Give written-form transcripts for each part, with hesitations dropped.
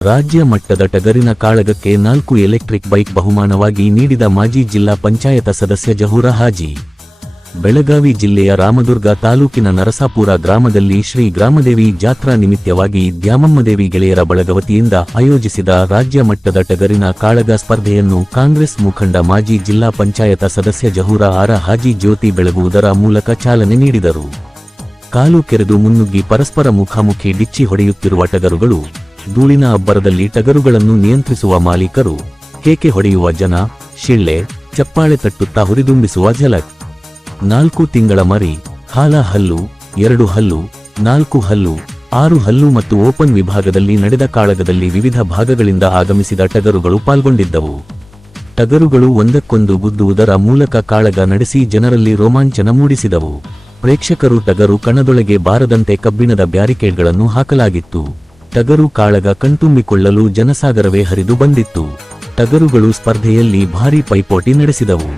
ರಾಜ್ಯ ಮಟ್ಟದ ಟಗರಿನ ಕಾಳಗಕ್ಕೆ 4 electric bike ಬಹುಮಾನವಾಗಿ ನೀಡಿದ ಮಾಜಿ ಜಿಲ್ಲಾ ಪಂಚಾಯತ ಸದಸ್ಯ ಜಹೂರ ಹಾಜಿ. ಬೆಳಗಾವಿ ಜಿಲ್ಲೆಯ ರಾಮದುರ್ಗ ತಾಲೂಕಿನ ನರಸಾಪುರ ಗ್ರಾಮದಲ್ಲಿ ಶ್ರೀ ಗ್ರಾಮದೇವಿ ಜಾತ್ರಾ ನಿಮಿತ್ತವಾಗಿ ದ್ಯಾಮಮ್ಮದೇವಿ ಗೆಳೆಯರ ಬಳಗ ವತಿಯಿಂದ ಆಯೋಜಿಸಿದ ರಾಜ್ಯ ಮಟ್ಟದ ಟಗರಿನ ಕಾಳಗ ಸ್ಪರ್ಧೆಯನ್ನು ಕಾಂಗ್ರೆಸ್ ಮುಖಂಡ ಮಾಜಿ ಜಿಲ್ಲಾ ಪಂಚಾಯತ ಸದಸ್ಯ ಜಹೂರ ಹಾಜಿ ಜ್ಯೋತಿ ಬೆಳಗುವುದರ ಮೂಲಕ ಚಾಲನೆ ನೀಡಿದರು. ಕಾಲು ಕೆರೆದು ಮುನ್ನುಗ್ಗಿ ಪರಸ್ಪರ ಮುಖಾಮುಖಿ ಡಿಚ್ಚಿ ಹೊಡೆಯುತ್ತಿರುವ ಟಗರುಗಳು, ಧೂಳಿನ ಅಬ್ಬರದಲ್ಲಿ ಟಗರುಗಳನ್ನು ನಿಯಂತ್ರಿಸುವ ಮಾಲೀಕರು, ಕೇಕೆ ಹೊಡೆಯುವ ಜನ, ಶಿಳ್ಳೆ, ಚಪ್ಪಾಳೆ ತಟ್ಟುತ್ತಾ ಹುರಿದುಂಬಿಸುವ ಝಲಕ್. 4 ತಿಂಗಳ ಮರಿ, ಹಾಲ ಹಲ್ಲು, 2 ಹಲ್ಲು, 4 ಹಲ್ಲು, 6 ಹಲ್ಲು ಮತ್ತು ಓಪನ್ ವಿಭಾಗದಲ್ಲಿ ನಡೆದ ಕಾಳಗದಲ್ಲಿ ವಿವಿಧ ಭಾಗಗಳಿಂದ ಆಗಮಿಸಿದ ಟಗರುಗಳು ಪಾಲ್ಗೊಂಡಿದ್ದವು. ಟಗರುಗಳು ಒಂದಕ್ಕೊಂದು ಗುದ್ದುವುದರ ಮೂಲಕ ಕಾಳಗ ನಡೆಸಿ ಜನರಲ್ಲಿ ರೋಮಾಂಚನ ಮೂಡಿಸಿದವು. ಪ್ರೇಕ್ಷಕರು ಟಗರು ಕಣದೊಳಗೆ ಬಾರದಂತೆ ಕಬ್ಬಿಣದ ಬ್ಯಾರಿಕೇಡ್ಗಳನ್ನು ಹಾಕಲಾಗಿತ್ತು. ಟಗರು ಕಾಳಗ ಕಣ್ತುಂಬಿಕೊಳ್ಳಲು ಜನಸಾಗರವೇ ಹರಿದು ಬಂದಿತ್ತು. ಟಗರುಗಳು ಸ್ಪರ್ಧೆಯಲ್ಲಿ ಭಾರೀ ಪೈಪೋಟಿ ನಡೆಸಿದವು.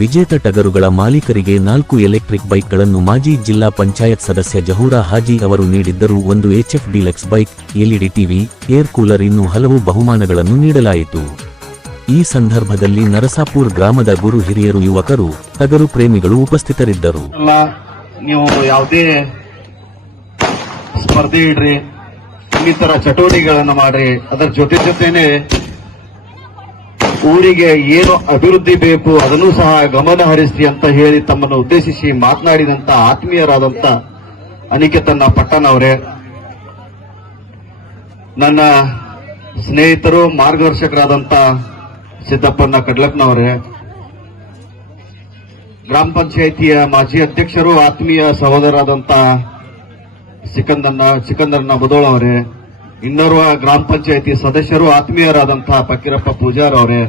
ವಿಜೇತ ಟಗರುಗಳ ಮಾಲೀಕರಿಗೆ 4 ಎಲೆಕ್ಟ್ರಿಕ್ ಬೈಕ್ಗಳನ್ನು ಮಾಜಿ ಜಿಲ್ಲಾ ಪಂಚಾಯತ್ ಸದಸ್ಯ ಜಹೂರ ಹಾಜಿ ಅವರು ನೀಡಿದ್ದರು. 1 HF deluxe bike, LED TV, air cooler ಇನ್ನೂ ಹಲವು ಬಹುಮಾನಗಳನ್ನು ನೀಡಲಾಯಿತು. ಈ ಸಂದರ್ಭದಲ್ಲಿ ನರಸಾಪುರ್ ಗ್ರಾಮದ ಗುರು ಹಿರಿಯರು, ಯುವಕರು, ಟಗರು ಪ್ರೇಮಿಗಳು ಉಪಸ್ಥಿತರಿದ್ದರು. ನೀವು ಯಾವುದೇ ಸ್ಪರ್ಧೆ ಇಡ್ರಿ, ಇನ್ನಿತರ ಚಟುವಟಿಕೆಗಳನ್ನು ಮಾಡ್ರಿ, ಅದರ ಜೊತೆನೆ ಊರಿಗೆ ಏನು ಅಭಿವೃದ್ಧಿ ಬೇಕು ಅದನ್ನು ಸಹ ಗಮನ ಹರಿಸಿ ಅಂತ ಹೇಳಿ ತಮ್ಮನ್ನು ಉದ್ದೇಶಿಸಿ ಮಾತನಾಡಿದಂತ ಆತ್ಮೀಯರಾದಂತ ಅನಿಕೇತನ ಪಟ್ಟಣವರೇ, ನನ್ನ ಸ್ನೇಹಿತರು, ಮಾರ್ಗದರ್ಶಕರಾದಂತ ಸಿದ್ದಪ್ಪನ ಕಡ್ಲಕ್ನವರೇ, ಗ್ರಾಮ ಪಂಚಾಯಿತಿಯ ಮಾಜಿ ಅಧ್ಯಕ್ಷರು, ಆತ್ಮೀಯ ಸಹೋದರರಾದಂತ ಸಿಕಂದರ್ನ ಬದೋಳವರೇ, ಇನ್ನೋರ್ವ ಗ್ರಾಮ ಪಂಚಾಯಿತಿ ಸದಸ್ಯರು, ಆತ್ಮೀಯರಾದಂತಹ ಫಕೀರಪ್ಪ ಪೂಜಾರ್ ಅವರೇ,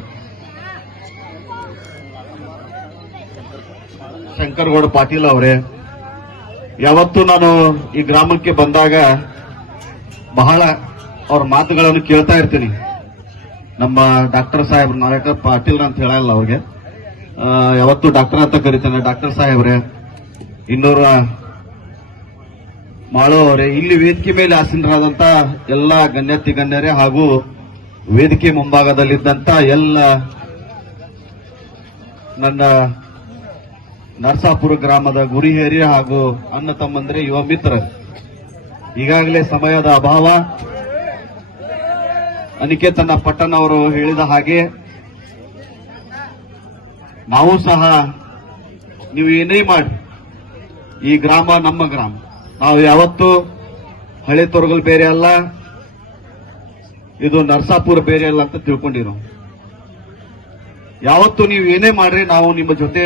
ಶಂಕರಗೌಡ ಪಾಟೀಲ್ ಅವರೇ, ಯಾವತ್ತೂ ನಾನು ಈ ಗ್ರಾಮಕ್ಕೆ ಬಂದಾಗ ಬಹಳ ಅವ್ರ ಮಾತುಗಳನ್ನು ಕೇಳ್ತಾ ಇರ್ತೀನಿ. ನಮ್ಮ ಡಾಕ್ಟರ್ ಸಾಹೇಬ್ರು, ನಾವೇಕ ಪಾಟೀಲ್ ಅಂತ ಹೇಳಲ್ಲ ಅವ್ರಿಗೆ, ಯಾವತ್ತು ಡಾಕ್ಟರ್ ಅಂತ ಕರೀತಾನೆ. ಡಾಕ್ಟರ್ ಸಾಹೇಬ್ರೆ, ಇನ್ನೋರ ಮಾಳೋ ಅವರೇ, ಇಲ್ಲಿ ವೇದಿಕೆ ಮೇಲೆ ಆಸೀನರಾದಂತ ಎಲ್ಲ ಗಣ್ಯಾತಿ ಗಣ್ಯರೇ ಹಾಗೂ ವೇದಿಕೆ ಮುಂಭಾಗದಲ್ಲಿದ್ದಂತ ಎಲ್ಲ ನನ್ನ ನರಸಾಪುರ ಗ್ರಾಮದ ಗುರಿ ಹಿರಿಯ ಹಾಗೂ ಅಣ್ಣ ತಮ್ಮಂದ್ರೆ, ಯುವ ಮಿತ್ರ, ಈಗಾಗಲೇ ಸಮಯದ ಅಭಾವ. ಅನಿಕೇತನ ಪಟ್ಟಣ ಅವರು ಹೇಳಿದ ಹಾಗೆ ನಾವು ಸಹ, ನೀವು ಏನೇ ಮಾಡಿ, ಈ ಗ್ರಾಮ ನಮ್ಮ ಗ್ರಾಮ, ನಾವು ಯಾವತ್ತು ಹಳೆ ತೊರಗಲ್ ಬೇರೆ ಅಲ್ಲ, ಇದು ನರಸಾಪುರ ಬೇರೆ ಅಲ್ಲ ಅಂತ ತಿಳ್ಕೊಂಡಿರೋ. ಯಾವತ್ತು ನೀವು ಏನೇ ಮಾಡ್ರಿ ನಾವು ನಿಮ್ಮ ಜೊತೆ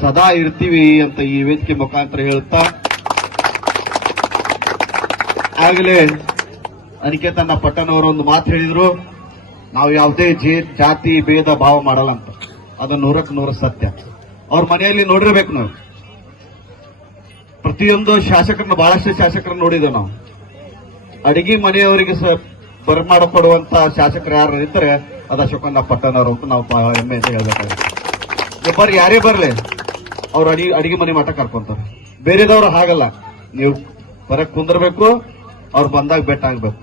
ಸದಾ ಇರ್ತೀವಿ ಅಂತ ಈ ವೇದಿಕೆ ಮುಖಾಂತರ ಹೇಳುತ್ತಾ, ಆಗಲೇ ಅನಿಕೇತನ ಪಟ್ಟಣವರು ಒಂದು ಮಾತು ಹೇಳಿದ್ರು, ನಾವು ಯಾವುದೇ ಜಾತಿ ಭೇದ ಭಾವ ಮಾಡಲ್ಲ ಅಂತ. ಅದು 100ಕ್ಕೆ 100 ಸತ್ಯ. ಅವ್ರ ಮನೆಯಲ್ಲಿ ನೋಡಿರ್ಬೇಕು ನಾವು. ಪ್ರತಿಯೊಂದು ಶಾಸಕರನ್ನ, ಬಹಳಷ್ಟು ಶಾಸಕರನ್ನ ನೋಡಿದ್ದೇವೆ ನಾವು. ಅಡಿಗೆ ಮನೆಯವರಿಗೆ ಬರಮಾಡಪಡುವಂತ ಶಾಸಕರು ಯಾರು ಇರ್ತಾರೆ, ಅದು ಅಶೋಕಣ್ಣ ಪಟ್ಟಣವರು ಅಂತ ನಾವು ಬಹಳ ಹೆಮ್ಮೆ ಅಂತ ಹೇಳ್ಬೇಕಾಗುತ್ತೆ. ಬರ್ರಿ, ಯಾರೇ ಬರ್ಲಿ, ಅವ್ರು ಅಡಿಗೆ ಮನೆ ಮಠ ಕರ್ಕೊಂತಾರೆ. ಬೇರೆದವ್ರು ಹಾಗಲ್ಲ, ನೀವು ಹೊರಗೆ ಕುಂದಿರ್ಬೇಕು, ಅವ್ರು ಬಂದಾಗ ಬೆಟ್ಟ ಆಗ್ಬೇಕು.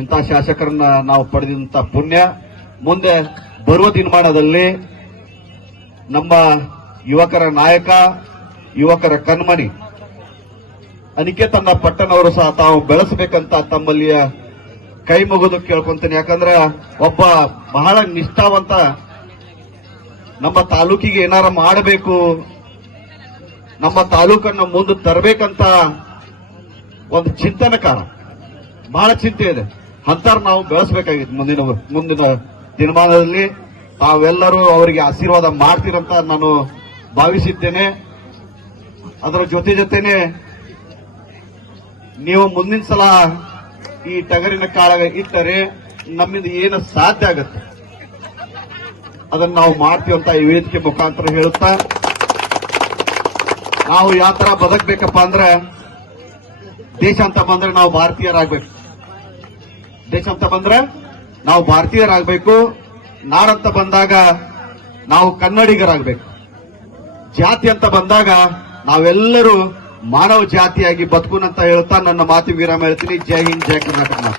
ಇಂಥ ಶಾಸಕರನ್ನ ನಾವು ಪಡೆದಂತ ಪುಣ್ಯ ಮುಂದೆ ಬರುವ ದಿನಮಾನದಲ್ಲಿ ನಮ್ಮ ಯುವಕರ ನಾಯಕ, ಯುವಕರ ಕಣ್ಮಣಿ ಅನಿಕೇತನ ಪಟ್ಟಣವರು ಸಹ ತಾವು ಬೆಳೆಸಬೇಕಂತ ತಮ್ಮಲ್ಲಿಯ ಕೈ ಮುಗಿದು ಕೇಳ್ಕೊಂತೀನಿ. ಯಾಕಂದ್ರೆ ಒಬ್ಬ ಬಹಳ ನಿಷ್ಠಾವಂತ, ನಮ್ಮ ತಾಲೂಕಿಗೆ ಏನಾರ ಮಾಡಬೇಕು, ನಮ್ಮ ತಾಲೂಕನ್ನು ಮುಂದೆ ತರಬೇಕಂತ ಒಂದು ಚಿಂತನಕಾರ, ಬಹಳ ಚಿಂತೆ ಇದೆ. ಅಂತಾರ ನಾವು ಬೆಳೆಸಬೇಕಾಗಿತ್ತು. ಮುಂದಿನ ದಿನಮಾನದಲ್ಲಿ ತಾವೆಲ್ಲರೂ ಅವರಿಗೆ ಆಶೀರ್ವಾದ ಮಾಡ್ತೀರಂತ ನಾನು ಭಾವಿಸಿದ್ದೇನೆ. ಅದರ ಜೊತೆನೆ ನೀವು ಮುಂದಿನ ಸಲ ಈ ಟಗರಿನ ಕಾಳಗ ಇಟ್ಟರೆ ನಮ್ಮಿಂದ ಏನು ಸಾಧ್ಯ ಆಗುತ್ತೆ ಅದನ್ನು ನಾವು ಮಾಡ್ತೀವಂತ ಈ ವೇದಿಕೆ ಮುಖಾಂತರ ಹೇಳುತ್ತಾ, ನಾವು ಯಾವ ತರ ಬದುಕಬೇಕಪ್ಪ ಅಂದ್ರೆ, ದೇಶ ಅಂತ ಬಂದ್ರೆ ನಾವು ಭಾರತೀಯರಾಗಬೇಕು. ದೇಶ ಅಂತ ಬಂದ್ರೆ ನಾವು ಭಾರತೀಯರಾಗಬೇಕು. ನಾಡಂತ ಬಂದಾಗ ನಾವು ಕನ್ನಡಿಗರಾಗಬೇಕು. ಜಾತಿ ಅಂತ ಬಂದಾಗ ನಾವೆಲ್ಲರೂ ಮಾನವ ಜಾತಿಯಾಗಿ ಬದುಕುನಂತ ಹೇಳ್ತಾ ನನ್ನ ಮಾತು ವಿರಾಮ ಹೇಳ್ತೀನಿ. ಜೈ ಹಿಂದ್, ಜೈ ಕರ್ನಾಟಕ.